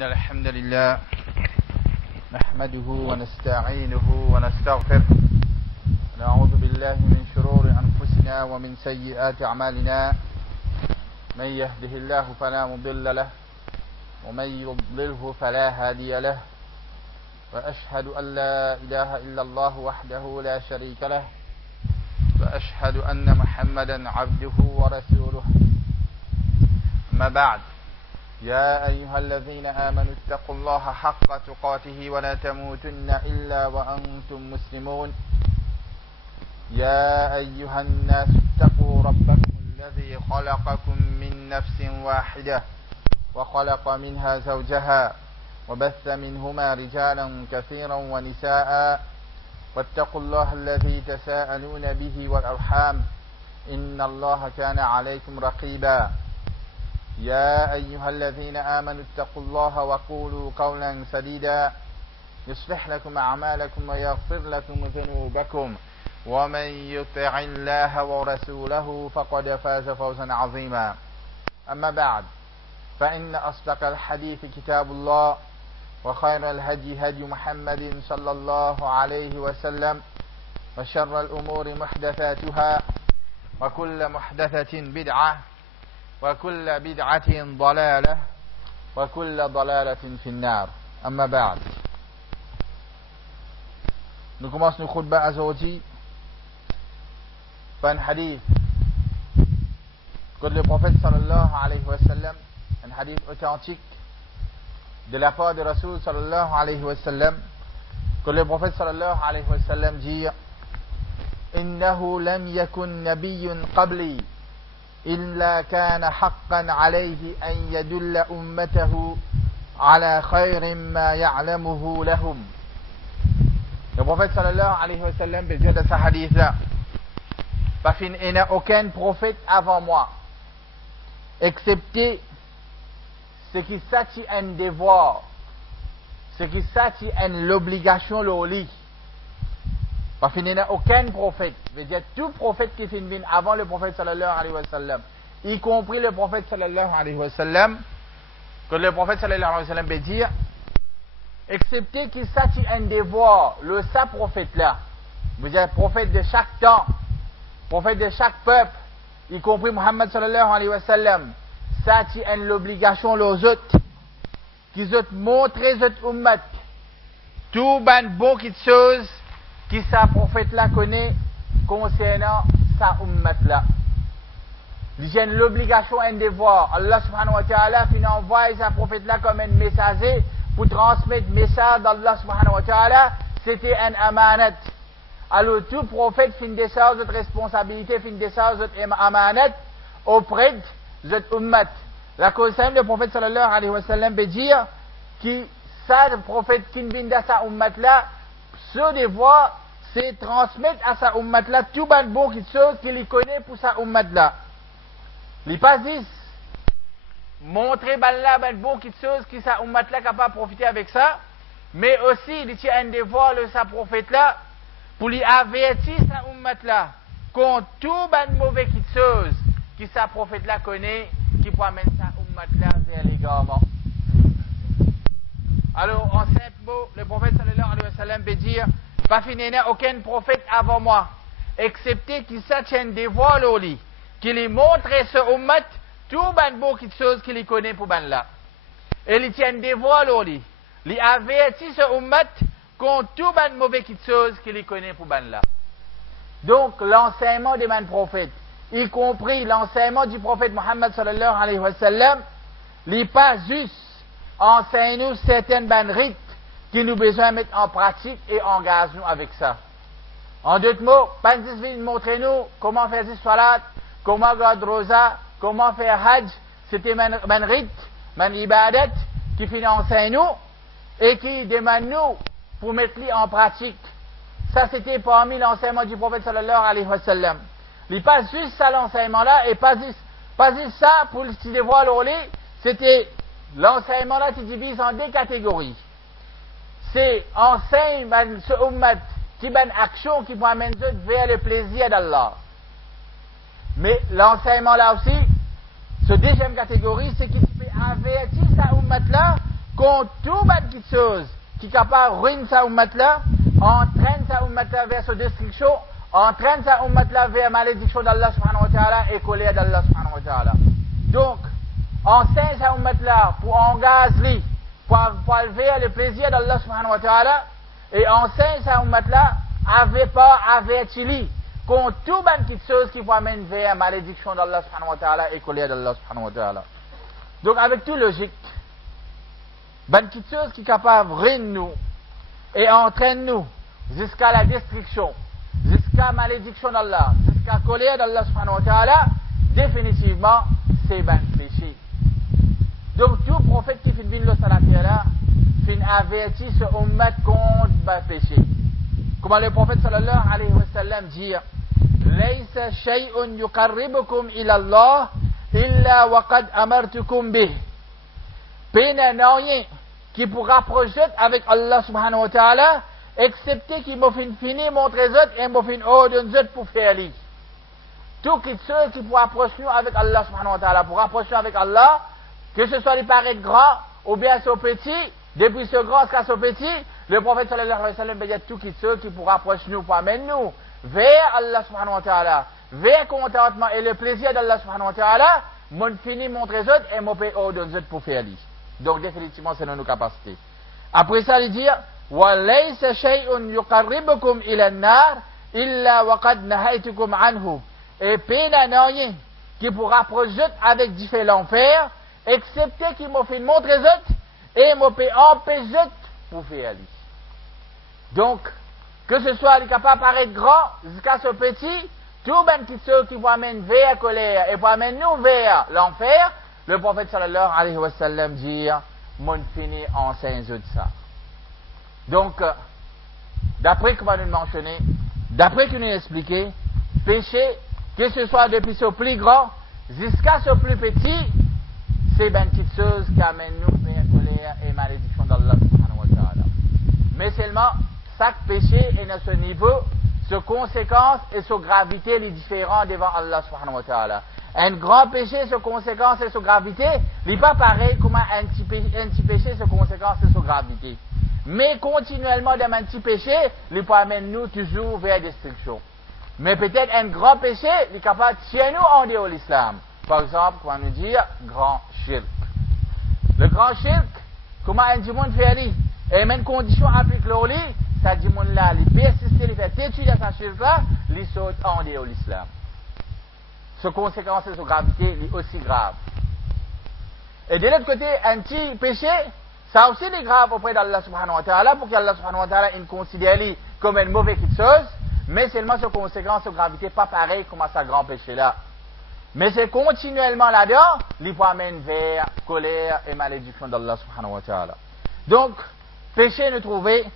إن الحمد لله نحمده ونستعينه ونستغفره ونعوذ بالله من شرور أنفسنا ومن سيئات أعمالنا من يهده الله فلا مضل له ومن يضلله فلا هادي له وأشهد أن لا إله إلا الله وحده لا شريك له وأشهد أن محمدا عبده ورسوله. أما بعد، يا أيها الذين آمنوا اتقوا الله حق تقاته ولا تموتن إلا وأنتم مسلمون. يا أيها الناس اتقوا ربكم الذي خلقكم من نفس واحدة وخلق منها زوجها وبث منهما رجالا كثيرا ونساء واتقوا الله الذي تساءلون به والأرحام إن الله كان عليكم رقيبا. يا أيها الذين آمنوا اتقوا الله وقولوا قولا سديدا يصلح لكم أعمالكم ويغفر لكم ذنوبكم ومن يطع الله ورسوله فقد فاز فوزا عظيما. أما بعد، فإن أصدق الحديث كتاب الله وخير الهدي هدي محمد صلى الله عليه وسلم وشر الأمور محدثاتها وكل محدثة بدعة وكل بدعة ضلالة وكل ضلالة في النار. أما بعد. Nous commençons notre khutbah aujourd'hui par un hadith que le prophète sallallahu alayhi wa sallam, un hadith authentique de la part de Rasul sallallahu alayhi wa sallam, que le prophète sallallahu alayhi wa sallam dit: إنه لم يكن نبي قبلي إلا كان حقا عليه أن يدل أمته على خير ما يعلمه لهم. Le prophète sallallahu alayhi wa sallam dit dans ce hadith là, parce qu'il n'y a aucun prophète avant moi, excepté ce qui s'agit un devoir, ce qui s'agit l'obligation le lit. Parce qu'il n'y a aucun prophète, veut dire tout prophète qui vient avant le prophète sallallahu alayhi wa sallam, y compris le prophète sallallahu alayhi wa sallam, que le prophète sallallahu alayhi wa sallam veut dire, excepté qu'il s'agit un devoir, le ça prophète là, veut dire prophète de chaque temps, prophète de chaque peuple, y compris Muhammad sallallahu alayhi wa sallam, s'agit l'obligation aux autres, qu'ils ont montré aux ummat, tout ban bon qui chose, qui sa prophète là connaît concernant sa ummat là. Il y a l'obligation, un devoir. Allah subhanahu wa ta'ala finit envoyer sa prophète là comme un messager pour transmettre le message d'Allah subhanahu wa ta'ala. C'était un amanat. Alors tout prophète finit de sa responsabilité, finit de sa amanat auprès de cette ummat. La cause simple, le prophète sallallahu alayhi wa sallam veut dire que ça, le prophète qui vient de sa ummat là, ce devoir, c'est transmettre à sa ummat là tout le bon chose qu'il connaît pour sa ummat là. Il pas dit montrer là bon chose qui sa ummat là capable de profiter avec ça, mais aussi il tient un devoir de sa prophète là pour lui avertir sa ummat là contre tout mauvais chose qui sa prophète là connaît qui peut amener sa ummat là vers l'égarement. Alors en simple mot, le prophète sallallahu alayhi wa sallam veut dire, parce qu'il n'y a aucun prophète avant moi, excepté qu'il s'attient un devoir au lit, qu'il lui montre ce ummat tout ban bon chose qu'il connaît pour ban là. Et il tient un devoir au lit, il avertit ce ummat contre tout ban mauvais chose qu'il connaît pour ban là. Donc l'enseignement des man prophètes, y compris l'enseignement du prophète Muhammad sallallahu alayhi wa sallam, n'est pas juste enseigne-nous certaines bonnes rites qui nous besoin de mettre en pratique et engage-nous avec ça. En d'autres mots, montrez-nous comment faire des salat, comment garder rosa, comment faire hajj. C'était mon rite, mon ibadat qui finit enseigne-nous et qui demande nous pour mettre en pratique. Ça c'était parmi l'enseignement du prophète sallallahu alayhi wa sallam. Il n'est pas juste ça l'enseignement là et pas juste ça pour le petit devoir au lit, c'était l'enseignement là se divise en deux catégories. C'est enseigne ce ummat qui a une action qui peut amener vers le plaisir d'Allah. Mais l'enseignement là aussi, ce deuxième catégorie, c'est qu'il peut avertir sa ummat là contre tout bonne petite chose qui est capable de ruiner sa ummat là, entraîne sa ummat là vers sa destruction, entraîne sa ummat là vers la malédiction d'Allah subhanahu wa ta'ala et colère d'Allah subhanahu wa ta'ala. Donc, enseigne sa ummat là pour engager, pour élever le plaisir d'Allah subhanahu wa ta'ala, et enseigne sa ummat là avec pas averti contre tout bonne petite chose qui peut amener vers la malédiction d'Allah subhanahu wa ta'ala et colère d'Allah subhanahu wa ta'ala. Donc, avec tout logique, bonne petite chose qui est capable de ruiner nous et entraîne nous jusqu'à la destruction, jusqu'à la malédiction d'Allah, jusqu'à la colère d'Allah subhanahu wa ta'ala, définitivement, c'est ben péché. Donc, tout prophète qui fait venir le salafia là, fait averti ce ummat contre ben péché. Comment le prophète sallallahu alayhi wa sallam dit, Laysa shay'un yuqarribukum ila Allah illa waqad amartukum bih. Peine rien qui pour rapprocher avec Allah subhanahu wa ta'ala, excepté qu'il m'a fait finir montrer autres et m'a fait ordonner pour faire lui. Tout ceux qui pour approcher nous avec Allah subhanahu wa ta'ala, pour rapprocher avec Allah, que ce soit les paraître grand ou bien ce petit, depuis ce grand jusqu'à ce petit, le prophète sallallahu alayhi wa sallam dit tout ceux qui pour rapprocher nous, pour amener nous vers Allah subhanahu wa ta'ala, vers le contentement et le plaisir d'Allah subhanahu wa ta'ala, m'ont fini montrer autres et m'a fait ordonner pour faire lui. Donc définitivement c'est dans nos capacités. Après ça il dit وَلَيْسَ شَيْءٌ يُقَرِّبُكُمْ إِلَى النَّارِ إِلَّا وَقَدْ نَهَيْتُكُمْ عَنْهُ. Et peine à rien qui pour rapprocher avec différents l'enfer, excepté qui m'a fait montrer autres et m'a fait empêcher pour faire lui. Donc, que ce soit capable de paraître grand jusqu'à ce petit, tout ben qui ceux qui vont amener vers la colère et pour amener nous vers l'enfer, le prophète sallallahu alayhi wa sallam dit, mon fini enseigne de ça. Donc, d'après qu'on va nous mentionner, d'après qu'on nous expliqué, péché, que ce soit depuis ce plus grand jusqu'à ce plus petit, c'est une petite chose qui amène nous vers colère et malédiction d'Allah subhanahu wa ta'ala. Mais seulement, chaque péché est à ce niveau, ses conséquences et sa gravité les différents devant Allah subhanahu wa ta'ala. Un grand péché, ses conséquences et sa gravité, n'est pas pareil comme un petit péché, ses conséquences et sa gravité. Mais continuellement, dans un petit péché, il peut amener nous toujours vers la destruction. Mais peut-être un grand péché, il est capable de tirer nous en dehors de l'islam. Par exemple, on va nous dire grand shirk. Le grand shirk, comment un monde fait aller? Et même condition applique le lit, ça dit monde là, il persiste, il fait têtu dans sa shirk là, il saute en dehors de l'islam. Ses conséquences et sa gravité est aussi grave. Et de l'autre côté, un petit péché, ça aussi est grave auprès d'Allah subhanahu wa ta'ala, pour qu'Allah subhanahu wa ta'ala il considère comme une mauvaise chose, mais seulement ses conséquences et sa gravité pas pareil comme à sa grand péché là. Mais c'est continuellement là-dedans, il peut amener vers colère et malédiction d'Allah subhanahu wa ta'ala. Donc, péché nous trouver,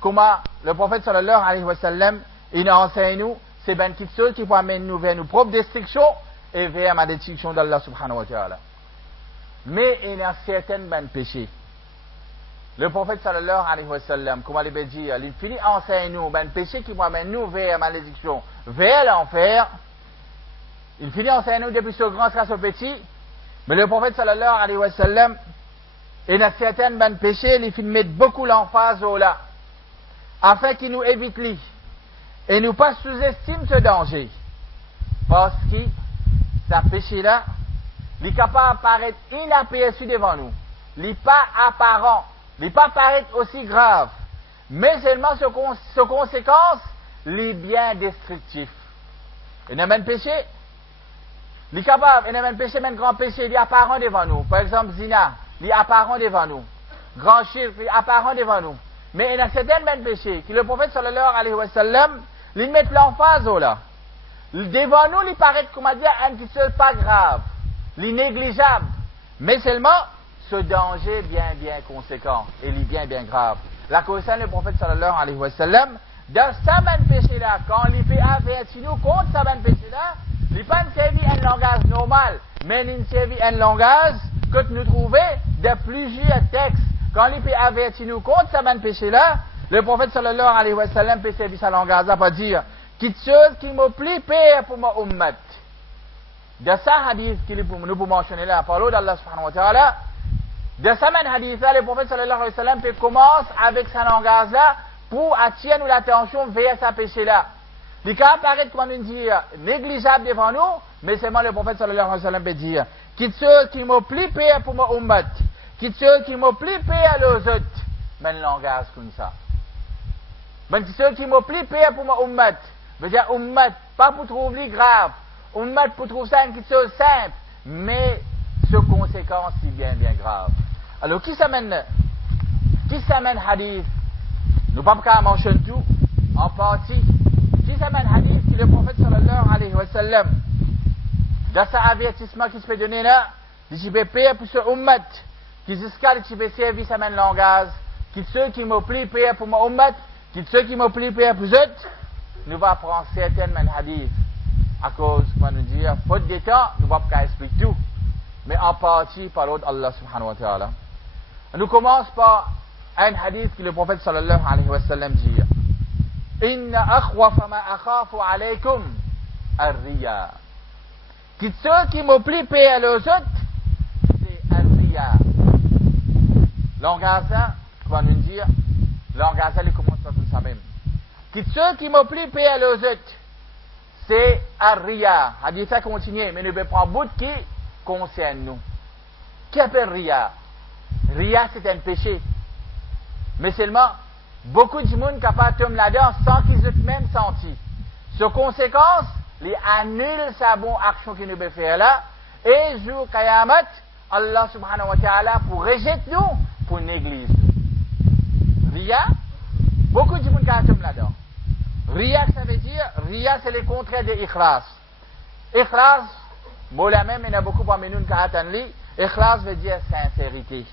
comment le prophète sallallahu alayhi wa sallam, il enseigne nous, c'est bien quelque chose qui peut amener nous vers nos propres destructions et vers la malédiction d'Allah subhanahu wa ta'ala. Mais il y a certains ben péchés. Le prophète sallallahu alayhi wa sallam, comme il dit, il finit enseigne nous, ben péché qui peut amener nous vers la malédiction, vers l'enfer. Il finit enseigne nous depuis ce grand jusqu'à ce petit. Mais le prophète sallallahu alayhi wa sallam, il y a certains ben péchés, il finit mettre beaucoup l'emphase au là, afin qu'il nous évite lui. Et nous pas sous-estime ce danger. Parce que ce péché-là, il est capable d'apparaître inaperçu devant nous. Il n'est pas apparent. Il n'est pas paraître aussi grave. Mais seulement ses conséquences, il est bien destructif. Il y a même péché. Il est capable, il y a même péché, même grand péché, il est apparent devant nous. Par exemple, zina, il est apparent devant nous. Grand shirk, il est apparent devant nous. Mais il y a certains mêmes péchés que le prophète sallallahu alayhi wa sallam, il met l'emphase là. Devant nous, il paraît, comment dire, un petit seul pas grave. Il est négligeable. Mais seulement, ce danger bien conséquent. Et il est bien grave. La concerne le prophète sallallahu alayhi wa sallam, dans ce même péché-là, quand il fait avertir nous contre ce même péché-là, il n'est pas servi un langage normal, mais il servi un langage que nous trouvons de plusieurs textes. Quand il fait avertir nous contre ce même péché-là, le prophète sallallahu alayhi wa sallam peut servir ce langage-là pour dire qu'il chose qui me plaît pire pour ma ummat. De ça hadith qu'il nous peut mentionner là, par l'eau d'Allah subhanahu wa ta'ala, De ce même hadith-là, le prophète sallallahu alayhi wa sallam commence avec ce langage-là pour attirer l'attention vers ce péché-là. Il peut apparaître comme on dit négligeable devant nous, mais seulement le prophète sallallahu alayhi wa sallam peut dire quitte ceux qui m'ont pris paix pour mon ummat, quitte ceux qui m'ont pris paix à leurs autres, ben langage comme ça. Ben ceux qui m'ont pris paix pour mon ummat, veut dire ummat, pas pour trouver grave, ummat pour trouver ça une chose simple, mais sur conséquences si bien grave. Alors qui s'amène hadith? Nous ne pouvons pas mentionner tout en partie. Qui s'amène hadith que le prophète sallallahu alayhi wa sallam, dans sa avertissement qui se fait donner là, dit qu'il peut payer pour ce ummat, qui jusqu'à qu'il peut servir sa main langage, qui ceux qui m'ont pris payer pour mon ummat, qui ceux qui m'ont pris payer pour eux, nous va prendre certaines hadith. À cause, comment nous dire, faute de temps, nous ne pouvons pas expliquer tout. Mais en partie par l'autre Allah subhanahu wa ta'ala. Nous commençons par un hadith que le prophète sallallahu alayhi wa sallam dit. Inna akhwafa ma akhafu alaykum ar-riya. Qui ceux qui m'oublient payer à leurs autres, c'est ar-riya. Langage ça, comment nous dire, langage ça, il commence par tout ça même. Qui ceux qui m'oublient payer à leurs autres, c'est ar-riya. Hadith ça continue, mais nous devons prendre bout qui concerne nous. Qui appelle Ria? Ria, c'est un péché. Mais seulement, beaucoup de monde capable de tomber là-dedans sans qu'ils aient même senti. Sur conséquence, les annulent sa bonne action qu'ils nous veulent faire là, et jour Qayamat, Allah subhanahu wa ta'ala pour rejeter nous, pour négliger. Ria, beaucoup de monde capable de tomber là-dedans. Ria, ça veut dire, Ria, c'est le contraire de Ikhlas. Ikhlas, bon, la même, il y a beaucoup parmi nous qui attendent. Ikhlas veut dire sincérité.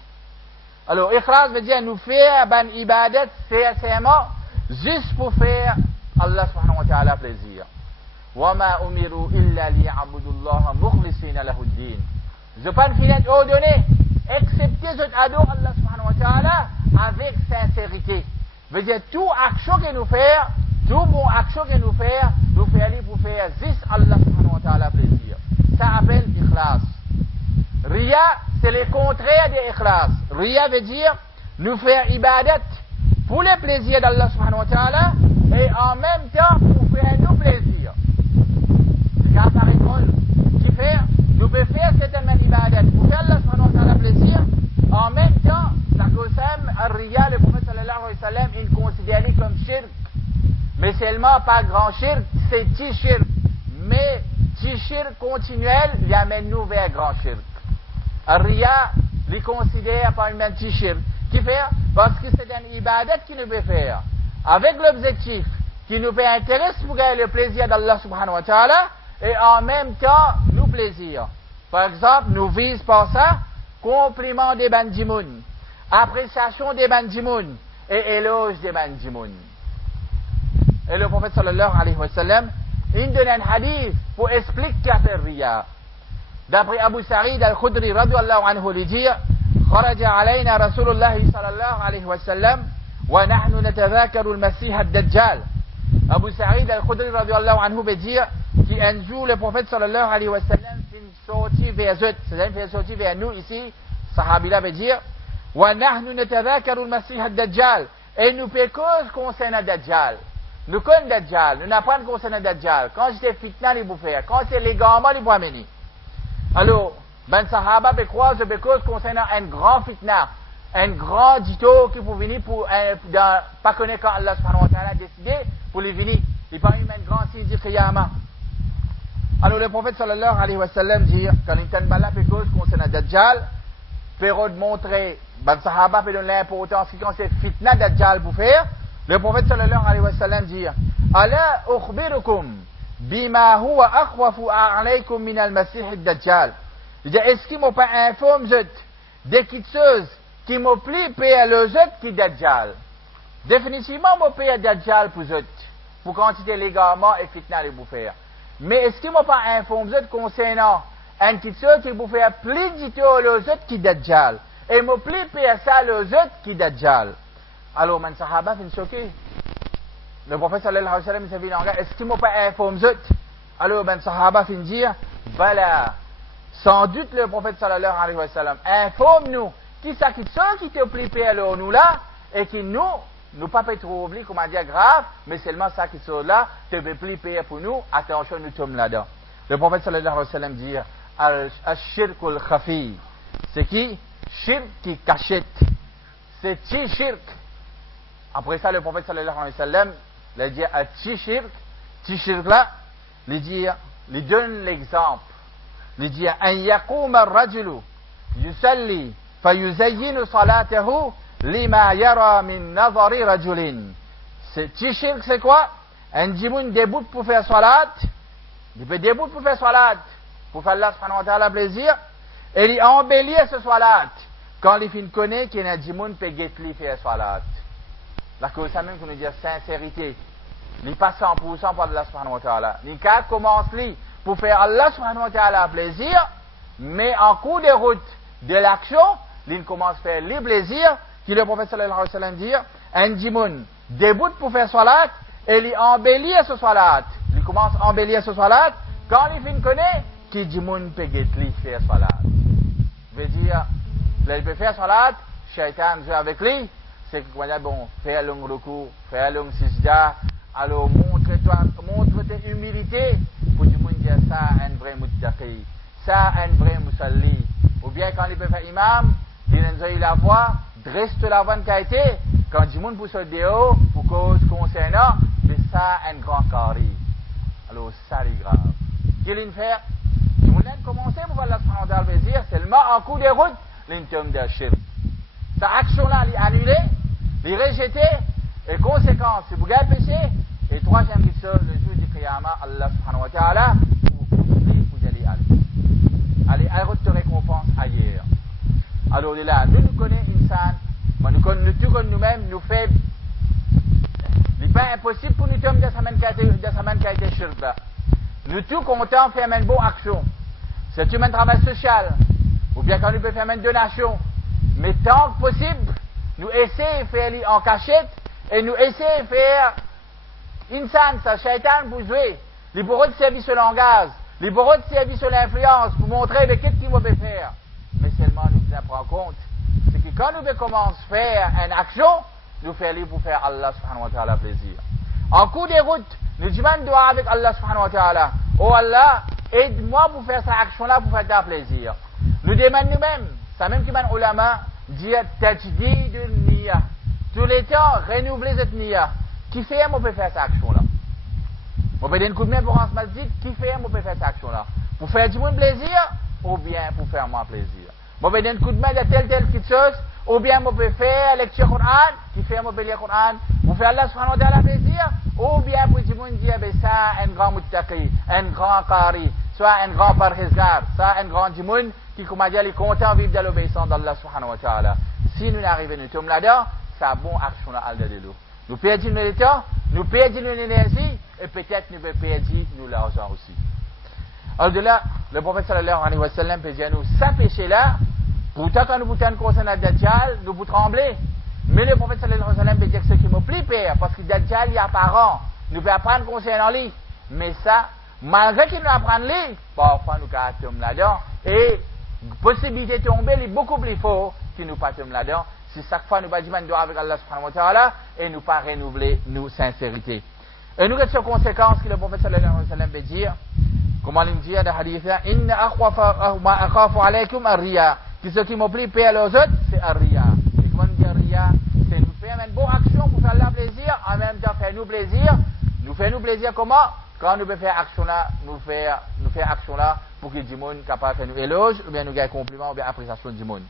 Alors, ikhlas veut dire nous faire ban ibadat sincèrement, juste pour faire Allah subhanahu wa ta'ala plaisir. وَمَا أُمِرُوا إِلَّا لِيَعْبُدُوا اللَّهَ مُخْلِصِينَ لَهُ الدِّينَ. Je pas une finette ordonnée, excepté cet ado Allah subhanahu wa ta'ala avec sincérité. Veut dire tout action que nous faire, tout bon action que nous faire pour faire juste Allah subhanahu wa ta'ala plaisir. Ça appelle ikhlas. Riya, c'est le contraire de ikhlas. Riya veut dire nous faire ibadat pour le plaisir d'Allah subhanahu wa ta'ala et en même temps pour faire nous plaisir. C'est car par exemple, nous pouvons faire certaines ibadat pour faire Allah subhanahu wa ta'ala plaisir, en même temps, la cosem, Riya, le prophète sallallahu alayhi wa sallam, il considère comme shirk. Mais seulement pas grand shirk, c'est petit shirk. Mais petit shirk continuel, il amène nous vers grand shirk. Riya, il considère pas une petit shirk. Qui fait? Parce que c'est une ibadat qui nous peut faire. Avec l'objectif qui nous peut intéresser pour gagner le plaisir d'Allah subhanahu wa ta'ala, et en même temps, nous plaisir. Par exemple, nous visons par ça, compliment des bandimoun, appréciation des bandimoun, et éloge des bandimoun. Et le prophète sallallahu alayhi wa sallam, il donne un hadith pour expliquer qu'a fait Riya. D'après Abu Sa'id al-Khudri radiyallahu anhu, il dit خرج علينا رسول الله صلى الله عليه وسلم ونحن نتذاكر المسيح الدجال. Abu Sa'id al-Khudri radiyallahu anhu veut dire qu'un jour le prophète sallallahu alayhi wa sallam fait une sortie vers eux, c'est-à-dire fait une sortie vers nous ici, sahabila veut dire ونحن نتذاكر المسيح الدجال, et nous pécons concernant Dajjal. Nous connaissons Dajjal, nous apprenons concernant Dajjal. Quand j'étais fitna, il vous faire. Quand c'est les gamins, il vous amener. Alors, ben sahaba be croise be cause concernant un grand fitna, un grand dito qui pour venir pour pas connaître quand Allah subhanahu wa ta'ala a décidé pour les venir. Il parle même un grand signe du qiyamah. Alors le prophète sallallahu alayhi wa sallam dit quand il t'en bala be cause concernant Dajjal, pour montrer ben sahaba peut donner l'importance quand c'est fitna Dajjal pour faire. Le prophète sallallahu alayhi wa sallam dit ala ukhbirukum bima huwa akhwafu alaykum min al-masih ad-dajjal. Est-ce qu'ils m'ont pas informé des choses qui m'ont pris payer le jet qui Dajjal? Définitivement, m'ont payé Dajjal pour eux, pour quantité légalement et fitna les bouffer. Mais est-ce qu'ils m'ont pas informé concernant un petit chose qui vous fait plus d'ité le jet qui Dajjal? Et m'ont pris payer ça le jet qui Dajjal. Alors, man sahaba fin choqué. Le prophète sallallahu alayhi wa sallam s'est dit, est-ce qu'ils m'ont pas informé? Alors, man sahaba fin dire, voilà. Sans doute le prophète sallallahu alayhi wa sallam informe-nous qui ça qui te plie alors nous là, et qui nous pas trop oublier, comment dire, grave, mais seulement ça qui sont là, te veut plier pour nous, attention, nous sommes là-dedans. Le prophète sallallahu alayhi wa sallam dit, al-shirkul khafi, c'est qui? Shirk qui cachette. C'est ti shirk. Après ça, le prophète sallallahu alayhi wa sallam, il dit, ti shirk là, il donne l'exemple. Il dit, an yaquma ar-rajulu, yusalli, fayuzayyinu salatahu, lima yara min nazari rajulin. C'est ti shirk, c'est quoi? Un djimoun debout pour faire salat, il peut debout pour faire salat, pour faire Allah subhanahu wa ta'ala plaisir, et il embellit ce salat. Quand les filles connaissent qu'il y a un djimoun peut guetli faire salat. La cause ça même qu'on nous dit sincérité. Il pas 100% pour Allah subhanahu wa ta'ala. Il commence pour faire Allah subhanahu wa ta'ala plaisir, mais en cours de route de l'action, il commence à faire les plaisirs, qui le prophète sallallahu alayhi wa sallam dit, un djimoun debout pour faire salat, et il embellit ce salat. Il commence à embellir ce salat, quand les filles connaissent qu'il djimoun peut guetli faire salat. Veut dire, là, il peut faire salat, shaitan joue avec lui, c'est que, voilà, bon, fais un long recours, fais un long sijda, alors montre tes humilité, pour du monde dire ça, un vrai muttaqi, ça, un vrai musalli. Ou bien quand il peut faire imam, il a eu la voix, dresse la voix de qualité, quand du monde pousse au déo, pour cause concernant, mais ça, un grand carré. Alors, ça, c'est grave. Qu'est-ce qu'il fait? Du monde a commencé pour faire la subhanahu wa plaisir, seulement en coup de route, l'intom de shirk. Sa action-là, il annulée, il rejeté, et conséquence, c'est pour gagner péché, et troisième question, le jour du Qiyamah, Allah subhanahu wa ta'ala, pour aller aller à votre récompense ailleurs. Alors là, nous connaissons insan, nous connaissons nous-mêmes, nous faibles. Il n'est pas impossible pour nous tomber de sa main qui a été shirk là. Nous tous contents faire une bonne action. C'est un travail social, ou bien quand nous pouvons faire une donation. Mais tant que possible, nous essayons de faire en cachette, et nous essayons de faire insan, ça, shaitan, pour jouer. Les bourreaux de servir sur le langage, les bourreaux de servir sur l'influence, pour montrer qu'est-ce qu'il faut faire. Mais seulement nous devons prendre compte, c'est que quand nous commençons à faire une action, nous faisons pour faire Allah subhanahu wa ta'ala plaisir. En cours de route, nous demandons avec Allah subhanahu wa ta'ala, oh Allah, aide-moi pour faire cette action-là, pour faire ta plaisir. Nous demandons nous-mêmes, ça même qui m'a ulama, dire tajdidul niyah. Tous les temps, renouveler cette niyah. Qui fait, moi, peut faire cette action-là? Moi, peut donner un coup de main pour un masjid, qui fait, moi, peut faire cette action-là? Pour faire du monde plaisir, ou bien pour faire moi plaisir? Moi, peut donner un coup de main de telle petite chose, ou bien moi, peut faire lecture Coran, qui fait, moi, peut lire Coran, pour faire Allah subhanahu wa ta'ala plaisir, ou bien pour du monde dire, ben, ça, un grand muttaqi, un grand qari, soit un grand parhizgar, ça, un grand djimoun, qui, comment dire, est content de vivre dans l'obéissance d'Allah subhanahu wa ta'ala. Si nous n'arrivons, nous sommes là-dedans, c'est une bonne action là, al de l'eau. Nous perdons le temps, nous perdons l'énergie, et peut-être nous perdons nous l'argent aussi. Alors de là, le prophète sallallahu alayhi wa sallam peut dire nous, ça péché-là, pourtant quand nous vous tenons concernant le Dajjal, nous vous tremblez. Mais le prophète sallallahu alayhi wa sallam peut dire que ce qui me plaît, père, parce que le Dajjal est apparent, nous pouvons apprendre concernant lui. Mais ça, malgré qu'il nous apprenne lui, parfois nous tombons là-dedans, et possibilité de tomber est beaucoup plus fort que nous pas tomber là-dedans. Si chaque fois nous pas dire avec Allah subhanahu wa ta'ala et nous pas renouveler nos sincérités. Et nous avons conséquences que le prophète sallallahu alayhi wa sallam veut dire, comment il dit dans le hadith, inna akhwafa ma akhafu alaykum ar-riya. Que ce qui m'oblige à aux autres, c'est ar-riya. Et comment il dit ar-riya, c'est nous faire une bonne action pour faire leur plaisir, en même temps faire nous plaisir. Nous faire nous plaisir comment? Quand nous pouvons faire action là, nous faire action là pour que du monde capable de faire nous éloge, ou bien nous gagne compliment, ou bien appréciation du monde.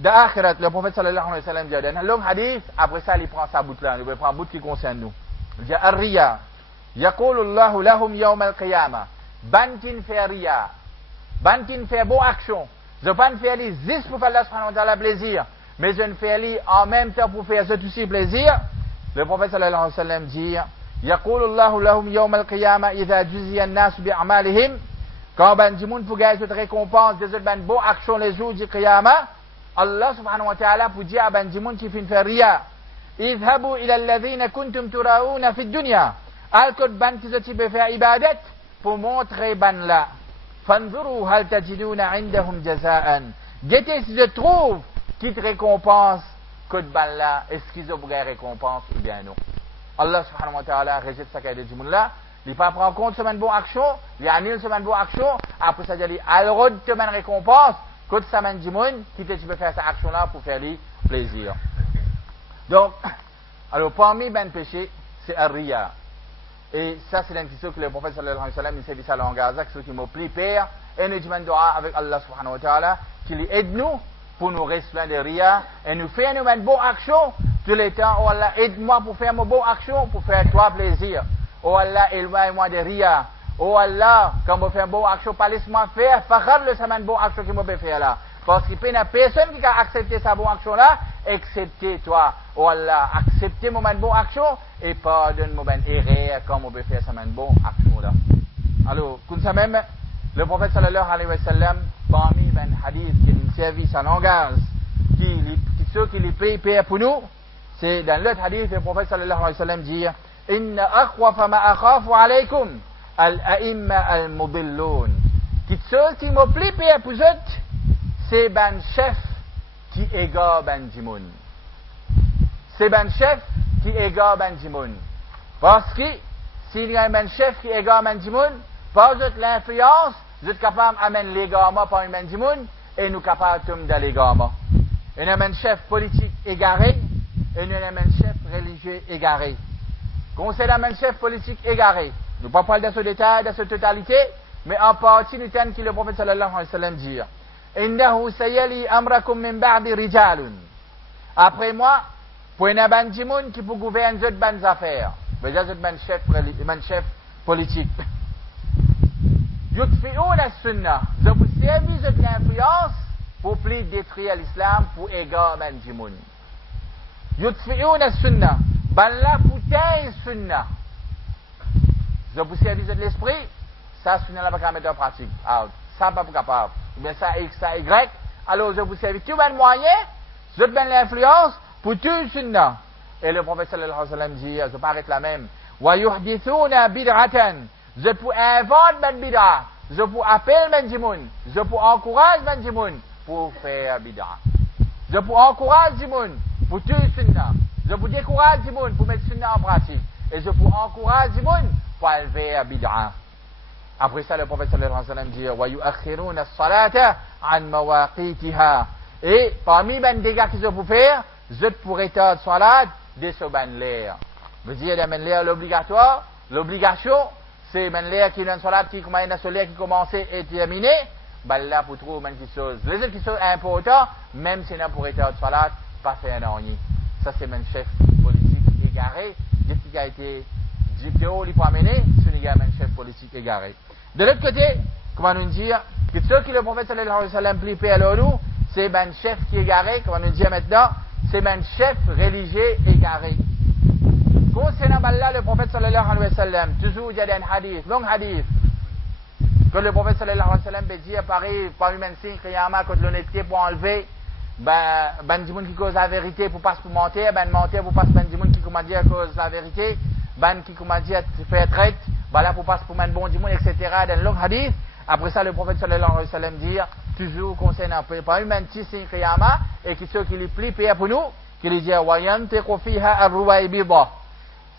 Dans l'akhirat, le prophète sallallahu alayhi wa sallam dit dans un long hadith, après ça il prend sa bout là, il prend un bout qui concerne nous. Il dit ar-riya, yaqulu Allahu lahum yawm al-qiyamah, bantin fait riya, bantin fait bonne action. Je ne pas faire les zis pour faire Allah subhanahu wa ta'ala plaisir, mais je ne fais les en même temps pour faire ce aussi plaisir. Le prophète sallallahu alayhi wa sallam dit, yaqulu Allahu lahum yawm al-qiyamah idha juziya an-nas bi'amalihim, quand ben du monde pour gagner cette récompense des autres bonnes actions les jours du qiyamah. Allah subhanahu wa ta'ala pour dire à ben du monde qui fait une feria, idhabu ila alladhina kuntum turaouna fi dunya, al-kod ban qui se peut faire ibadat pour montrer ban là, fanzuru hal tajiduna indahum jazaan, Guettez si je trouve qui te récompense, que de balle là, est-ce qu'ils ont une récompense ou bien non. Allah subhanahu wa ta'ala rejette ça qu'il y a des gens là, il ne prend pas en compte ce bonne action, il annule ce bonne action, après ça, il dit, alors, te bonne récompense, que de ça mène du monde, qui te peux faire cette action là pour faire lui plaisir. Donc, alors, parmi ben péché, c'est Ar-Riya. Et ça, c'est une question que le prophète sallallahu alayhi wa sallam, il s'est dit ça en Gaza, que ceux qui m'ont pris père, et nous demandons avec Allah subhanahu wa ta'ala, qu'il aide nous pour nous rester de Riya, et nous faire une bonne action, tous les temps, oh Allah, aide-moi pour faire une bonne action, pour faire toi plaisir. Oh Allah, éloigne-moi de Riya. Oh Allah, quand je fais une bonne action, pas laisse-moi faire, faire le semaine bonne action que je vais faire là. Parce qu'il n'y a personne qui a accepté sa bonne action là, excepté toi. Oh Allah, acceptez mon bonne action et pardonne mon bonne erreur quand je vais faire sa bonne action là. Alors, comme ça même, le prophète sallallahu alayhi wa sallam, parmi les hadiths qui nous service en langage, ceux qui les payent pour nous, c'est dans l'autre hadith, le prophète sallallahu alayhi wa sallam dit, Inna akhwafa ma akhafu alaykum al-a'imma al-mudillun. Ceux qui m'ont payé pour eux, c'est ben chef qui égare ben dimoun. C'est ben chef qui égare ben dimoun. Parce que s'il y a un ben chef qui égare ben dimoun, par l'influence, vous êtes capable d'amener l'égarement par un ben dimoun et nous capables de l'égarement. Il y a un chef politique égaré et il y a un chef religieux égaré. Concernant un chef politique égaré, nous ne parlons pas de ce détail, de cette totalité, mais en partie du thème que le prophète sallallahu alayhi wa sallam dit. Innahu sayali amrakum min ba'di rijalun. Après moi, pour un ban dimoun qui peut gouverner d'autres bonnes affaires. Déjà, c'est un chef politique. Yutfi'una sunnah. Je vous servis de l'influence pour plus détruire l'islam, pour égarer ban dimoun. Yutfi'una sunnah. Ben là, bouteille sunnah. Je vous servis de l'esprit, ça, sunnah là, pas mettre en pratique. Alors, ça, pas capable. Mais ça, X, ça, Y. Alors, je vous servis tout ben moyen, je ben l'influence pour tout sunnah. Et le prophète sallallahu alayhi wa sallam dit, je paraît la même. Wa yuhdithuna bid'atan. Je peux inventer ben bid'a. Je peux appeler ben dimoun. Je peux encourager ben dimoun pour faire bid'a. Je peux encourager dimoun pour tout sunnah. Je peux décourager dimoun pour mettre sunnah en pratique. Et je peux encourager dimoun pour faire bid'a. Après ça, le prophète sallallahu alayhi wa sallam dit wa yu'akhiruna as-salata an mawaqitiha. Et parmi les dégâts qu'ils ont faire, je pourrais être salat de ce ban l'air. Vous dites, l'air l'obligatoire, l'obligation, c'est l'air qui est une salat qui commence et terminé. Ben là, pour trouver quelque chose. Les autres qui sont importants, même si on pourrait être salat, pas faire un an. Ça, c'est un chef politique égaré. Depuis qu'il a été dictateur, il peut amener, c'est un chef politique égaré. De l'autre côté, comment nous dire, que ceux qui le prophète sallallahu alayhi wa sallam plie paix à nous, c'est un chef qui est égaré, comment nous dire maintenant, c'est un chef religieux égaré. Concernant Allah, le prophète sallallahu alayhi wa sallam, toujours il y a un hadith, long hadith, que le prophète sallallahu alayhi wa sallam dit, parmi les signes qu'il y a un que de l'honnêteté pour enlever, ben du monde qui cause la vérité pour pas se mentir, ben mentir pour pas se du monde qui comment dire cause la vérité, ben qui comment dire faire traite, ben là pour pas se pour man bon du monde, etc. Dans le long hadith. Après ça, le prophète sallallahu alayhi wa sallam dit, toujours concernant parmi les petits signes qu'il y a un et qui ceux qui les plient paix pour nous, qui les dit, wa yantiqu fiha ar-ruwaybida.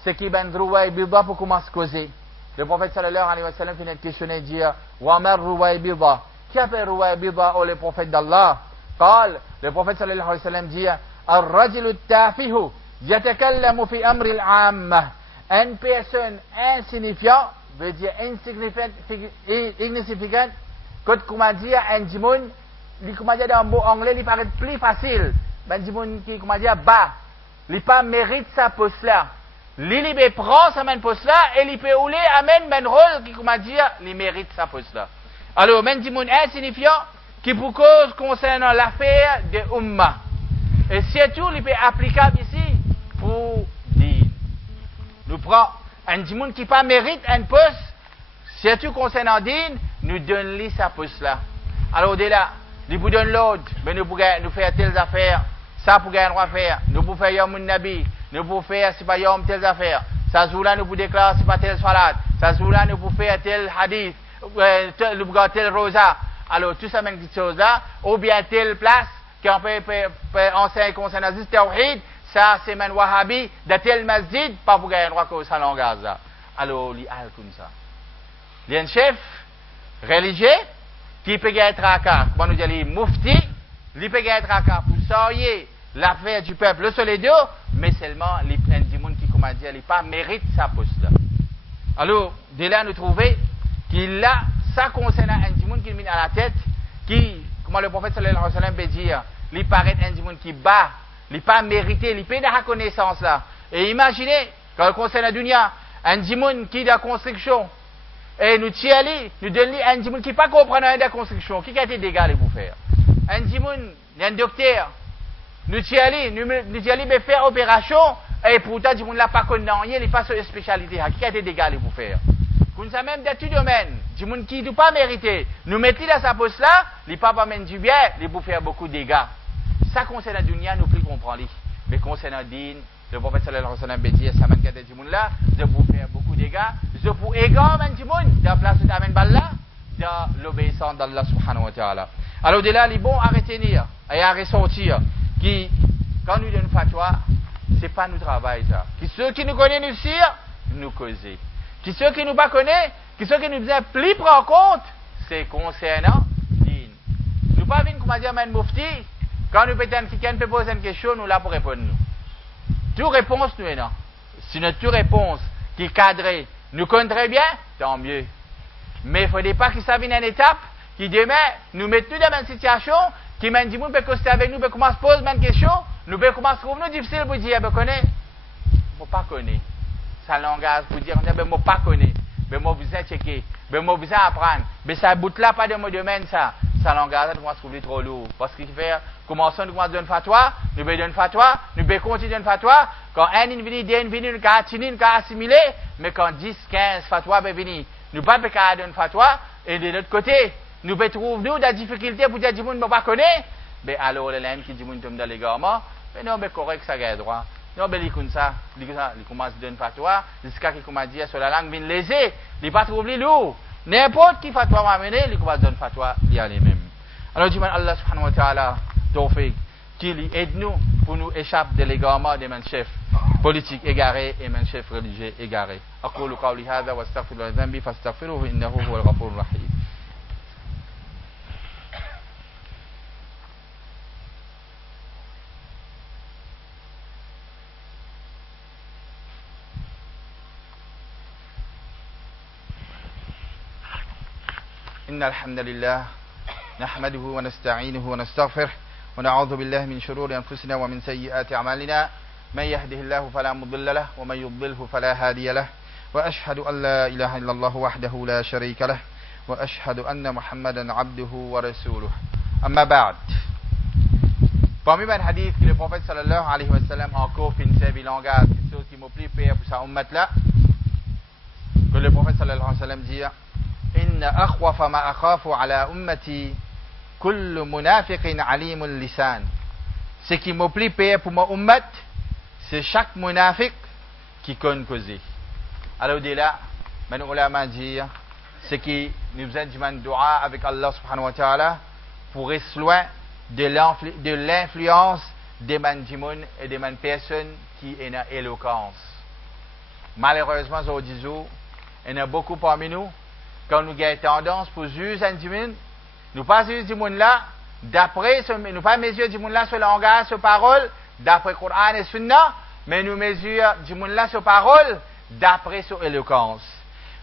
C'est qui ben ruwaybida pour commencer à causer. Le prophète sallallahu alayhi wa sallam finit de questionner dit, wa mar ruwaybida. Qui appelle ruwaybida ou le prophète d'Allah? قال le prophète sallallahu alayhi wa sallam dit الرجل التافه يتكلم في أمر العامة. Une personne insignifiante veut dire insignifiant, quand comment dire un dimoun, comment dire dans un mot anglais, il paraît plus facile. Un dimoun qui comment dire bas, il pas mérite sa poste là. Il prend sa même poste là et il peut ouler amène un rôle qui comment dire, il mérite sa poste là. Alors un dimoun insignifiant qui pour cause concernant l'affaire de Ummah. Et surtout, il peut applicable ici pour dire. Nous prenons un dimoun qui pas mérite un poste, surtout concernant din, nous donne-lui sa poste là. Alors de là, il vous donne l'autre, mais nous pouvons nous faire telles affaires, ça pour gagner droit faire, nous pouvons faire Yom Nabi, nous pouvons faire si pas Yom telles affaires, ça jour là nous pouvons déclarer si pas telle salat, ça jour là nous pouvons faire tel hadith, nous pouvons tel rosa. alors tout ça même chose là, ou bien telle place, qu'on peut enseigner concernant le tawhid, ça c'est man wahhabi, de tel masjid, pas pour gagner droit qu'au salon gaz là. Alors, il y a comme ça. Il y a un chef religieux qui peut être à cas, comme nous disons, mufti, il peut être à cas pour sauver l'affaire du peuple, le seul et deux, mais seulement les gens qui, comment dire, pas mérite sa poste là. Alors, dès là, nous trouvons qu'il a, ça concerne un gens qui met à la tête, qui, comme le prophète sallallahu alayhi wa sallam peut dire, il paraît un gens qui bat, il pas mérité, il peut de la connaissance là. Et imaginez, quand il concerne la dunya, un gens qui de la construction, et nous tirons, nous donnons un gens qui pas comprendre de la construction, qui a été dégâts pour faire. Un gens, un docteur, nous tirons, nous allons faire opération, et pourtant, les gens ne pas connu, il n'est pas sur spécialité, qui a été dégâts pour faire. Comme ça même dans tout domaine, les gens qui ne pas mériter, nous mettons dans sa poste là, ils ne pas même du bien, ils vont faire beaucoup de dégâts. Ça concerne la dunya, nous plus comprendre. Mais concernant le din, le prophète sallallahu alayhi wa sallam dit, ça m'a dit les gens là, je vous faire beaucoup de dégâts, je vous égarer les gens, dans la place de Amen Balla, dans l'obéissance d'Allah subhanahu wa ta'ala. Alors de là, il est bon à retenir et à ressortir, qui, quand nous donnons fatwa, ce n'est pas notre travail ça. Qui ceux qui nous connaissent nous sire, nous causer. Qui ceux qui nous pas connaissent, qui ceux qui nous faisait plus prendre compte, c'est concernant din. Nous pas venir comme dire man mufti, quand nous quelqu'un peut poser une question, nous là pour répondre nous. Toute réponse nous est non. Si notre réponse qui est cadrée, nous connaît très bien, tant mieux. Mais il ne faudrait pas qu'il s'avienne une étape qui demain nous mette nous dans une situation qui m'a dit nous peut coster avec nous, peut commencer à poser une question, nous peut commencer à trouver nous difficile pour dire ben connaît, moi pas connaît. Ça langage pour dire ben moi pas connaît, ben moi vous checker, ben moi vous apprendre, ben ça bout là pas de mon domaine ça. Ça langage nous commence à trouver trop lourd parce qu'il fait commençons nous commence donner fatwa, nous ben donner fatwa, nous ben continuer donner fatwa, quand un invité deux invités nous ca tenir, nous ca assimiler, mais quand 10 15 fatwa ben venir, nous pas peut donner fatwa et de l'autre côté nous peut trouver nous des difficultés pour dire du monde ne pas connaît, ben alors les lèmes qui dit monde tombe dans l'égarement, ben non ben correct ça gagne droit. Non ben il comme ça, il commence à donner fatwa, jusqu'à qu'il commence à dire sur la langue vient léser, il pas trouver lourd. N'importe qui fatwa va amener, il commence à donner fatwa il y a les mêmes. Alors dis-moi Allah subhanahu wa ta'ala tawfiq qu'il aide nous pour nous échapper de l'égarement des mêmes chefs politiques égarés et mêmes chefs religieux égarés. أقول قولي هذا واستغفر الله ذنبي فاستغفروه إنه هو الغفور الرحيم. إن الحمد لله نحمده ونستعينه ونستغفره ونعوذ بالله من شرور أنفسنا ومن سيئات أعمالنا من يهده الله فلا مضل له ومن يضلله فلا هادي له وأشهد أن لا إله إلا الله وحده لا شريك له وأشهد أن محمدا عبده ورسوله أما بعد. Parmi les hadiths que le prophète sallallahu alayhi wa sallam encore finissait le langage, c'est ceux qui m'ont pris paix pour sa ummat là, que le prophète sallallahu alayhi wa sallam dit إن أخوف ما أخاف على أمتي كل منافق عليم اللسان. Ce qui m'oblige payer pour ma ummat, c'est chaque munafiq qui connaît causer. Alors de là, mes ulama disent, c'est qui nous a dit un dua avec Allah subhanahu wa ta'ala pour être loin de l'influence des mandimoun et des personnes qui ont une éloquence. Malheureusement, aujourd'hui, il y en a beaucoup parmi nous. Quand nous avons tendance pour juger un monde, nous pas juger du monde là, d'après, nous pas mesurer du monde là sur langage, sur parole, d'après Coran et Sunna, mais nous mesurons du monde là sur parole, d'après sur éloquence.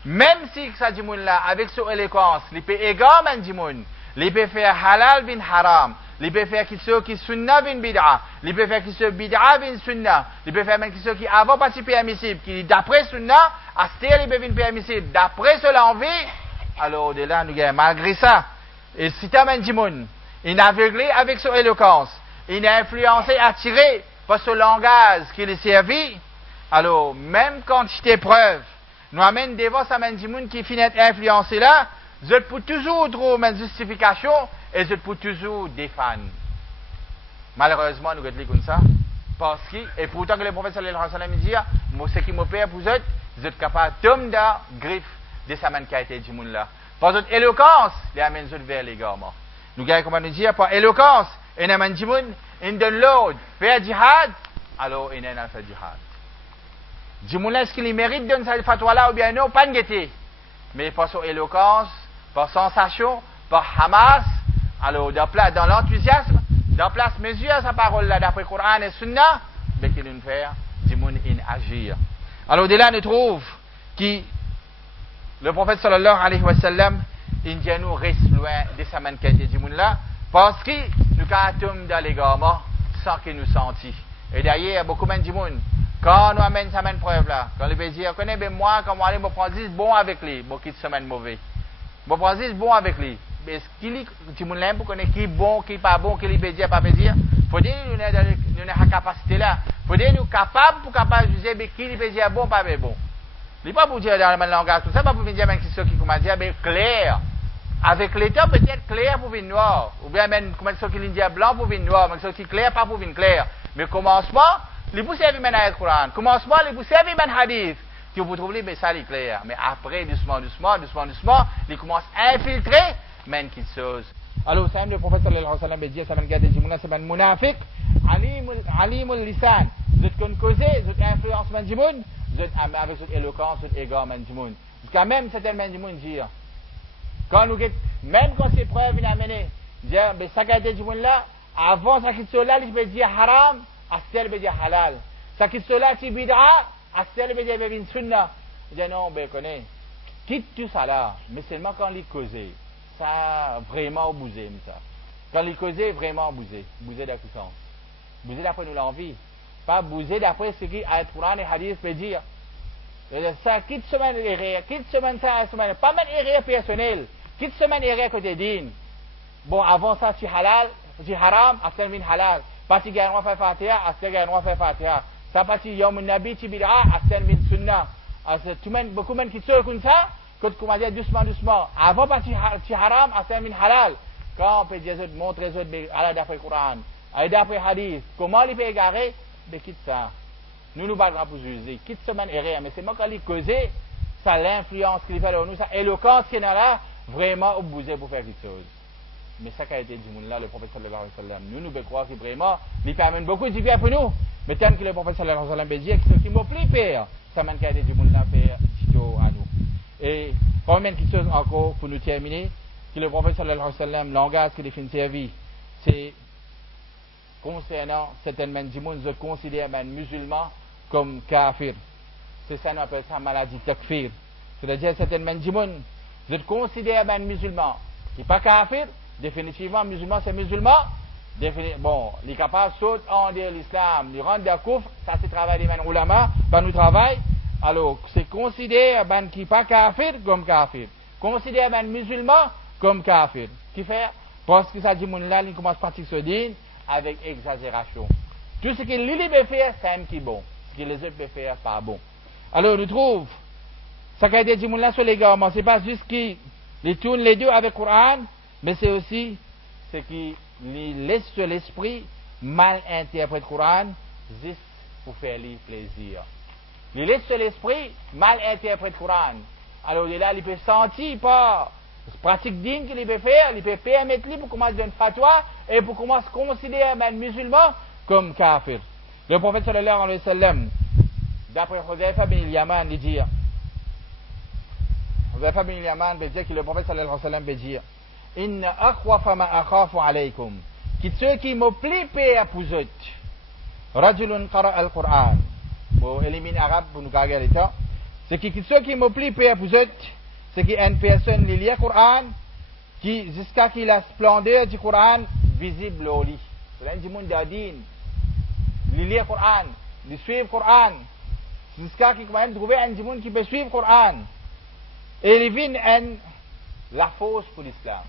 Même si ça du monde là, avec sur éloquence, il peut égarer du monde, il peut faire halal bin haram, il peut faire qui sunna bin bid'a, il peut faire qui bid'a bin sunna, il peut faire même qui avant parti permissible, qui d'après sunna, à ce il peut venir permissible, d'après cela envie, alors de là nous gagnons malgré ça. Et si tu amènes du monde, il est aveuglé avec son éloquence, il est influencé, attiré par ce langage qui est servi, alors même quand il t'épreuve, nous amène devant ça amène du monde qui finit influencé là, je peux toujours trouver une justification et je peux toujours défendre. Malheureusement, nous sommes comme ça. Parce que, et pourtant que le prophète sallallahu alayhi wa sallam dit, moi, ce qui me perd pour vous êtes capable de tomber dans la griffe de sa main qui a été du monde là. Par notre éloquence, les amène vers l'égarement. Nous gagnons, comment nous dire, par éloquence, et amène Jimoun, in donne l'ordre, faire jihad, alors il n'a fait jihad. Jimoun, est-ce qu'il mérite de cette fatwa-là ou bien non, pas de mais par son éloquence, par sensation, par Hamas, alors dans l'enthousiasme, dans place mesure sa parole là d'après Coran et Sunna, mais qu'il nous fait, Jimoun in agir. Alors de là, nous trouve que le prophète sallallahu alayhi wa sallam, il nous reste loin de sa manquette de Jimoun là, parce que nous sommes dans l'égarement sans qu'il nous sentit. Et d'ailleurs, beaucoup de Jimoun, quand nous amène sa preuve là, quand il veut dire, connais bien moi, quand moi, je prends 10 bon avec lui, beaucoup de semaines mauvais. Je prends 10 bon avec lui. Est-ce qu'il est, Jimoun l'aime pour connaître qui est bon, qui n'est pas bon, qui veut dire, pas veut dire. Faut dire, nous avons la capacité là. Faut dire, nous sommes capables pour capable juger, mais qui veut dire bon, pas bon. Il n'est pas pour dire dans le langage, tout ça, pas pour dire même qui ce qui comment dire, mais clair. Avec l'État, peut-être clair pour venir noir. Ou bien même, comment ce qui dit blanc pour venir noir, mais ce qui est clair, pas pour venir clair. Mais commencement, les vous servez maintenant avec le Coran. Commencement, les vous servez maintenant hadith. Si vous trouvez, mais ça, c'est clair. Mais après, doucement, ils commencent à infiltrer, même quelque chose. Alors, ça, le prophète sallallahu alayhi wa sallam dit, ça m'a regardé, c'est un munafiq, alimul lisan. Vous êtes causé, vous êtes influence, vous êtes avec votre éloquence, votre égard, jusqu'à même, c'est tellement dit. Quand nous, même quand ces preuves viennent amener, dire, mais ça a été là, avant ça qui là, il veut dire haram, à celle veut dire halal. Ça qui là, c'est bid'a, à celle veut dire une sunna. Je dis non, ben, connais, quitte tout ça là, mais seulement quand il causé, ça a vraiment bousé, ça. Quand il causé, vraiment bousé dans le sens. Bousé d'après nous l'envie. Pas bousé d'après ce qui, à Quran et Hadith peut dire. Ça, quitte semaine erreur, quitte semaine ça, semaine, pas même erreur personnelle, quitte semaine erreur côté din. Bon, avant ça, c'est halal, c'est haram, après c'est halal. Pas si gagne, on fait fatiha, après gagne, on fait fatiha. Ça, pas si yom nabi, c'est bid'a, après c'est sunna. Tout le monde, beaucoup de monde qui se comme ça, quand on dire doucement. Avant, pas si haram, après c'est halal. Quand on peut dire, montrer les autres, à d'après le Coran, à d'après hadith, comment il peut égarer, mais quitte ça. Nous nous battons pour juger. Quitte semaine erreur, mais c'est moi qui l'ai causé, ça l'influence qu'il fait dans nous, ça éloquence qu'il y a là, vraiment obligé pour faire quelque chose. Mais ça qui a été dit, là, le prophète sallallahu alayhi wa sallam, nous devons croire que vraiment, il permet beaucoup de bien pour nous. Mais tant que le prophète sallallahu alayhi wa sallam dit que ce qui m'a pris pire, ça m'a été dit, là, faire à nous. Et, combien de choses encore pour nous terminer, que le prophète sallallahu alayhi wa sallam, langage qu'il a fait servir, c'est concernant certaines gens qui considèrent les musulmans comme kafir. C'est ça qu'on appelle ça maladie takfir. C'est-à-dire certaines gens qui considèrent les musulmans qui ne sont pas kafir, définitivement musulman c'est musulman. Bon, il est capable de sauter en dehors de l'islam, il rentre dans le couvre, ça c'est le travail des ulama, pas nous travail. Alors, c'est considérer les qui ne sont pas kafir comme kafir. Considérer les musulmans comme kafir. Qui fait? Parce que ça dit là, il commence à pratiquer ce din avec exagération. Tout ce que lui peut faire, c'est un qui est bon. Ce que les autres peuvent faire, pas bon. Alors, nous trouvons, ça qui a été dit là sur l'égarement, ce n'est pas juste qu'ils tournent les deux avec le Coran, mais c'est aussi ce qui laisse sur l'esprit mal interprète le Coran, juste pour faire lui plaisir. Il laisse sur l'esprit mal interprète le Coran. Alors, là, il peut sentir pas. Pratique digne qu'il peut faire, il peut permettre lui pour commencer à donner fatwa et pour commencer à considérer les musulmans comme kafir. Le prophète sallallahu alayhi wa sallam, d'après Huzaifa bin Yaman, il dit, Huzaifa bin Yaman veut dire que le prophète sallallahu alayhi wa sallam veut dire, Inna akhwafa ma akhafu alaykum. Qui ceux qui me plient pire pour eux. Rajulun qara al-Qur'an. Bon, élimine arabe pour nous carrer les temps. C'est que ceux qui me plient pire pour eux, c'est qu'une personne lit le Coran, qui, jusqu'à qu'il a la splendeur du Coran visible au lit. C'est un monde d'adin. Il lit le Coran, il suit le Coran, jusqu'à qu'il va trouver un monde qui peut suivre le Coran. Et il vient la fausse pour l'islam.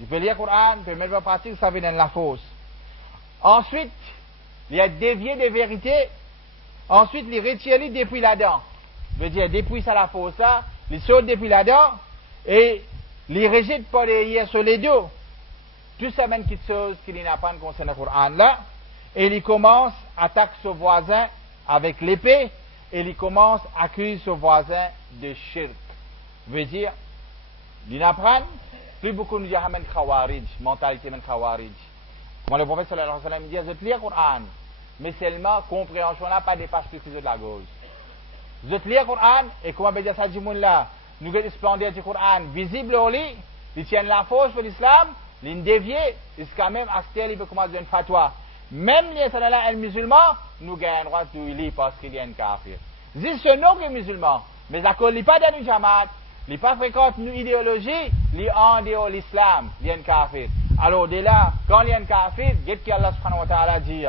Il peut lire le Coran, il peut mettre en pratique, ça vient la fausse. Ensuite, il a dévié des vérités. Ensuite, il retire depuis là-dedans. Je veux dire, depuis ça la fausse là, il saute depuis là-dedans et il rejette pas derrière sur les dos. Tout ça mène quelque chose qu'il n'a pas concernant le Coran là. Et il commence à attaquer son voisin avec l'épée et il commence à accuser son voisin de shirk. Veut dire, Ils n'apprennent, plus beaucoup nous disent Haman Khawarij, mentalité man Khawarij. Comment le prophète sallallahu alayhi wa sallam dit, je te lis le Coran, mais seulement compréhension là, pas dépasse plus que de la gauche. Je te lis le Coran, et comment dire ça du monde là, nous avons splendide du Coran, visible au lit, ils tiennent la force pour l'islam, ils dévient, ils quand même accepter, ils peuvent commencer une fatwa. Même les sallallahu musulmans, nous gagnons le droit de lire parce qu'il y a un kafir. Dis ce nom que musulman, mais à cause, il n'y a pas de jamaat, il n'y a pas fréquente une idéologie, il y a en dehors l'islam, il y a un kafir. Alors, dès là, quand il y a un kafir, qu'est-ce qu'Allah subhanahu wa ta'ala dit?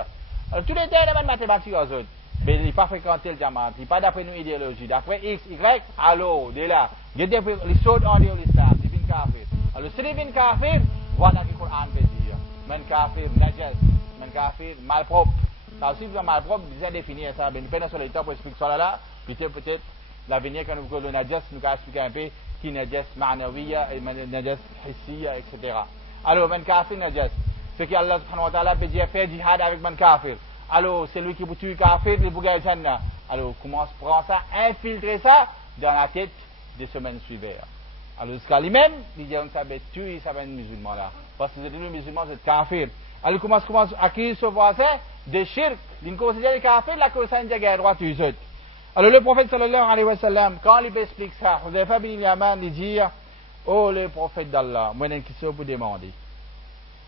Alors, tous les termes mathématiques aux autres, mais il n'y a pas fréquenté le jamaat, il n'y a pas d'après une idéologie, d'après X, Y, alors, dès là, il y a des choses en dehors l'islam, il y a un kafir. Alors, si il y a un kafir, voilà ce que le Coran veut dire. Un kafir, najas, un kafir, malpropre. Ça aussi, vous malpropre, vous avez défini ça, mais nous prenons sur le temps pour expliquer ça là, peut-être, l'avenir, quand nous voulons le najas, nous allons expliquer un peu qui est najas ma'nawiya, et najas hissiya, etc. Alors, un kafir najas, c'est qu'Allah subhanahu wa ta'ala peut dire faire jihad avec un kafir. Alors, c'est lui qui vous tue kafir, il vous gagne Jannah. Alors, commence à prendre ça, infiltrer ça dans la tête des semaines suivantes. Alors, jusqu'à lui-même, il dit, on s'est tué, ça va être musulman là. Parce que c'est devenu musulman, c'est kafir. Alors, il commence à acquérir ce voisin de shirk. Il considère les kafirs, la cause de la guerre droite, tu Alors, le prophète sallallahu alayhi wa sallam, quand il explique ça, Hudayfa bin Yaman, il dit, oh, le prophète d'Allah, moi, j'ai une question pour demander.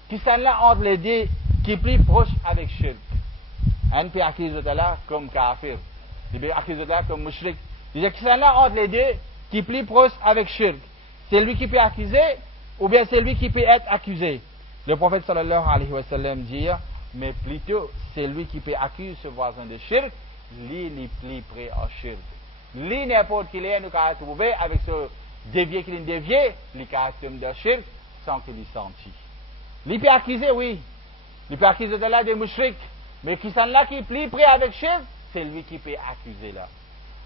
Qui sont là entre les deux, qui est plus proche avec shirk? Un peut accuser d'Allah comme kafir. Il peut accuser d'Allah comme mushrik. Il dit, qui sont là entre les deux, qui est plus proche avec shirk? C'est lui qui peut accuser, ou bien c'est lui qui peut être accusé? Le prophète sallallahu alayhi wa sallam dit, mais plutôt, c'est lui qui peut accuser ce voisin de shirk, lui, il est plus près à shirk. Lui, n'importe qui est, nous avons trouvé avec ce dévié qu'il a dévié, les caractères de shirk, sans qu'il y senti. Lui peut accuser, oui. Il peut accuser de là des mouchriks, mais qui sont là qui est plus près avec shirk, c'est lui qui peut accuser là.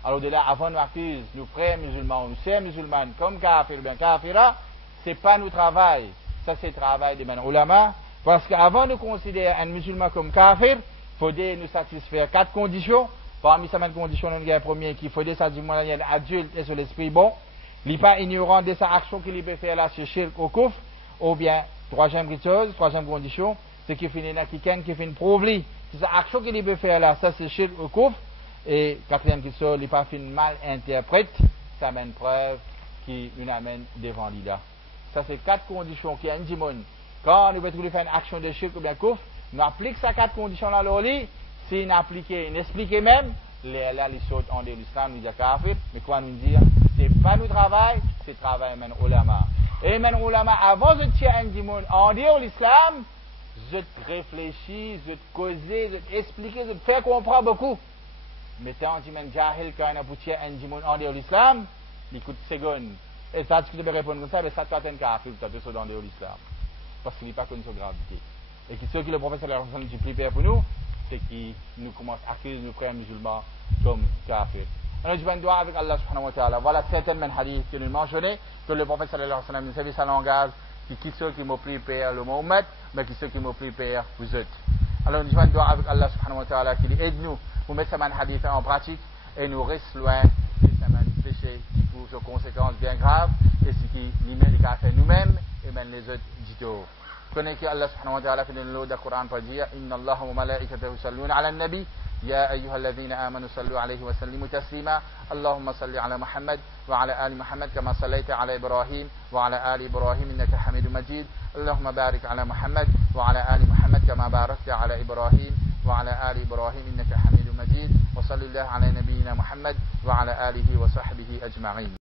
Alors de là, avant nous accuse, nous frères musulmans, nous sœurs musulmanes, comme kafir, bien kafira, c'est pas notre travail. Ça, c'est le travail des ulama. Parce qu'avant de considérer un musulman comme kafir, il faudrait nous satisfaire 4 conditions. Parmi ces conditions, nous avons la première qui faudrait satisfaire un adulte et sur l'esprit bon. Il n'est pas ignorant de sa action qu'il peut faire là, c'est shirk au kouf. Ou bien, troisième condition, c'est qu'il finit là, quelqu'un qui fait une preuve. C'est sa action qu'il peut faire là, ça c'est shirk au kouf. Et quatrième question, il n'est pas fait mal interprète, ça amène preuve qui nous amène devant l'IDA. Ça c'est 4 conditions qui ont dit quand nous voulons faire une action de shirk ou bien kouf, nous appliquons ces 4 conditions là au lit, si nous appliquons, nous expliquons même, là les sautent en dehors de l'islam, nous disons kafir, mais quoi nous dire, c'est pas notre travail, c'est le travail de ulama. Et les ulama, avant de tirer un dimon en dehors de l'islam, je réfléchis, je cause, je explique, je fais comprendre beaucoup. Mais tant que tu jahil quand on a pour tirer un dimon en dehors de l'islam, il coûte seconde. Et ça, tu peux répondre comme ça, mais ça, tu as un kafir, tu as tout ça dans l'islam. Parce qu'il n'est pas connu sa gravité. Et ce que le prophète sallallahu alayhi wa sallam dit plus pire pour nous, c'est qu'il nous commence à accuser nos frères musulmans comme kafir. Alors, je vais doigt avec Allah subhanahu wa ta'ala. Voilà certains hadiths que nous mentionnons, que le prophète sallallahu alayhi wa sallam nous savait sa langage, qui quitte ceux qui m'ont pris père le Mohammed, mais qui ceux qui m'ont pris père vous êtes. Alors, je vais doigt avec Allah subhanahu wa ta'ala, qui aide nous pour mettre ces hadiths en pratique et nous reste loin de ces péchés qui pour des conséquences bien graves et ce qui limite les fait nous-mêmes et même les autres dito. Connaissez que Allah subhanahu wa ta'ala fait dans le Coran pour dire Inna Allah wa malaikatahu yusalluna ala nabi يا أيها الذين آمنوا صلوا عليه وسلموا تسليما اللهم صل على محمد وعلى آل محمد كما صليت على إبراهيم وعلى آل إبراهيم إنك حميد مجيد اللهم بارك على محمد وعلى آل محمد كما باركت على إبراهيم وعلى آل إبراهيم إنك حميد مجيد وصل الله على نبينا محمد وعلى آله وصحبه أجمعين